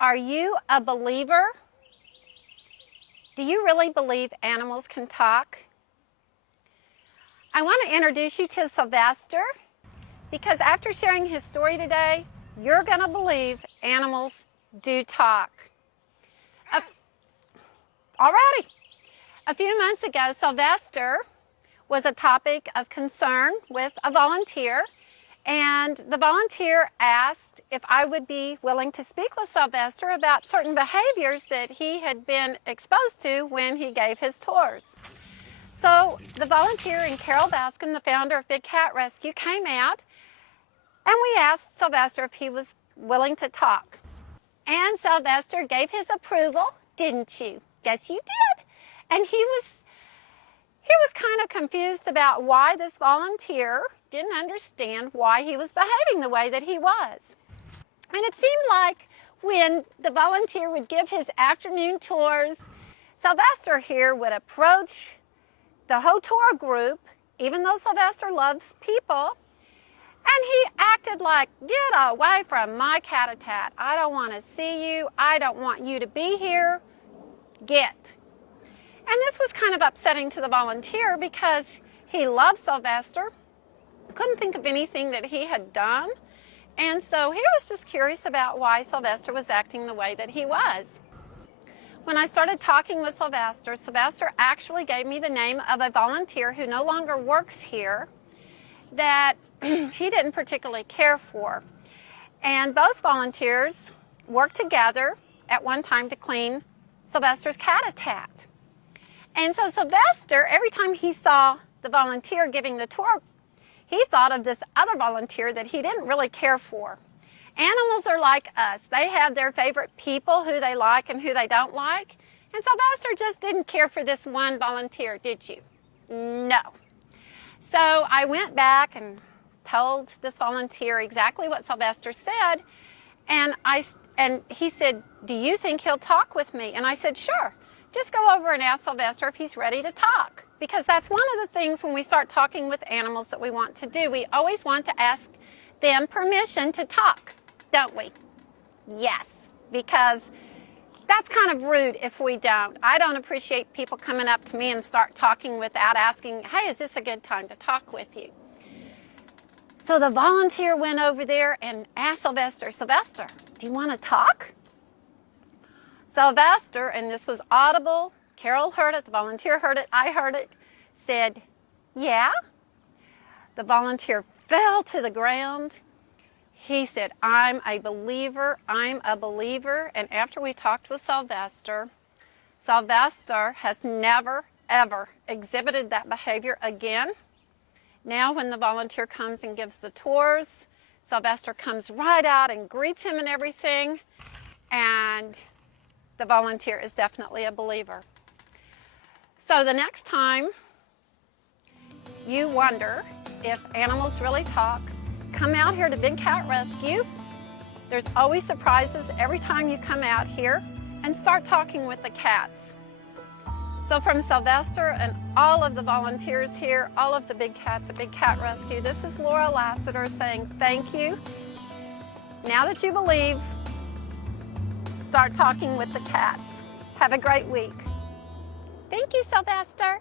Are you a believer? Do you really believe animals can talk? I want to introduce you to Sylvester because after sharing his story today, you're going to believe animals do talk. Alrighty. A few months ago, Sylvester was a topic of concern with a volunteer, and the volunteer asked if I would be willing to speak with Sylvester about certain behaviors that he had been exposed to when he gave his tours. So the volunteer and Carol Baskin, the founder of Big Cat Rescue, came out and we asked Sylvester if he was willing to talk. And Sylvester gave his approval, didn't you? Yes, you did. And he was kind of confused about why this volunteer didn't understand why he was behaving the way that he was. And it seemed like when the volunteer would give his afternoon tours, Sylvester here would approach the whole tour group, even though Sylvester loves people, and he acted like, get away from my cat-a-tat. I don't want to see you. I don't want you to be here. Get. And this was kind of upsetting to the volunteer because he loved Sylvester, couldn't think of anything that he had done, and so he was just curious about why Sylvester was acting the way that he was. When I started talking with Sylvester, Sylvester actually gave me the name of a volunteer who no longer works here that he didn't particularly care for. And both volunteers worked together at one time to clean Sylvester's cat-a-tat. And so Sylvester, every time he saw the volunteer giving the tour, he thought of this other volunteer that he didn't really care for. Animals are like us. They have their favorite people, who they like and who they don't like. And Sylvester just didn't care for this one volunteer, did you? No. So I went back and told this volunteer exactly what Sylvester said, and he said, do you think he'll talk with me? And I said, sure. Just go over and ask Sylvester if he's ready to talk, because that's one of the things when we start talking with animals that we want to do. We always want to ask them permission to talk, don't we? Yes, because that's kind of rude if we don't. I don't appreciate people coming up to me and start talking without asking, hey, is this a good time to talk with you? So the volunteer went over there and asked Sylvester, Sylvester, do you want to talk? Sylvester, and this was audible, Carol heard it, the volunteer heard it, I heard it, said, yeah. The volunteer fell to the ground. He said, I'm a believer, I'm a believer. And after we talked with Sylvester, Sylvester has never, ever exhibited that behavior again. Now when the volunteer comes and gives the tours, Sylvester comes right out and greets him and everything. And the volunteer is definitely a believer. So the next time you wonder if animals really talk, come out here to Big Cat Rescue. There's always surprises every time you come out here, and start talking with the cats. So from Sylvester and all of the volunteers here, all of the big cats at Big Cat Rescue, this is Laura Lassiter saying thank you. Now that you believe, start talking with the cats. Have a great week. Thank you, Sylvester.